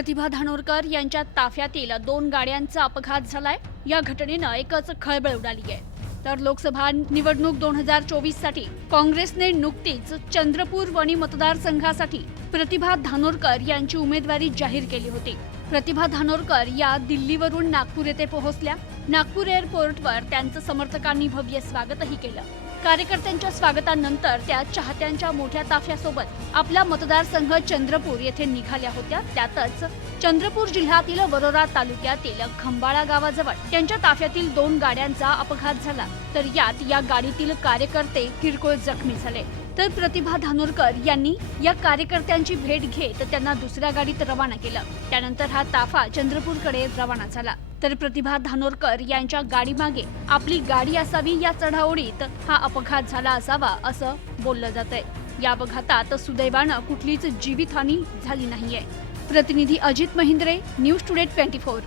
प्रतिभा धानोरकर यांच्या ताफ्यातील दोन गाड्यांचा अपघात झालाय. या घटनेनं एकच खळबळ उडाली आहे. तर लोकसभा निवडणूक दोन हजार चोवीससाठी काँग्रेसने नुकतीच चंद्रपूर वणी मतदारसंघासाठी प्रतिभा धानोरकर यांची उमेदवारी जाहीर केली होती. प्रतिभा धानोरकर या दिल्लीवरून नागपूर येथे पोहोचल्या. नागपूर एअरपोर्टवर त्यांचं समर्थकांनी भव्य स्वागतही केलं. कार्यकर्त्यांच्या स्वागतानंतर त्या चाहत्यांच्या मोठ्या ताफ्यासोबत आपला मतदारसंघ चंद्रपूर येथे निघाल्या होत्या. त्यातच चंद्रपूर जिल्ह्यातील वरोरा तालुक्यातील खंबाळा गावाजवळ त्यांच्या ताफ्यातील दोन गाड्यांचा अपघात झाला. तर यात या गाडीतील कार्यकर्ते किरकोळ जखमी झाले. तर प्रतिभा धानोरकर यांनी या कार्यकर्त्यांची भेट घेत त्यांना दुसऱ्या गाडीत रवाना केलं. त्यानंतर हा ताफा चंद्रपूरकडे रवाना झाला. तर प्रतिभा धानोरकर यांच्या गाडीमागे आपली गाडी असावी या चढाओढीत हा अपघात झाला असावा असं बोललं जात आहे या अपघातात सुदैवानं कुठलीच जीवितहानी झाली नाहीये. प्रतिनिधी Ajit Mahindre news today twenty four.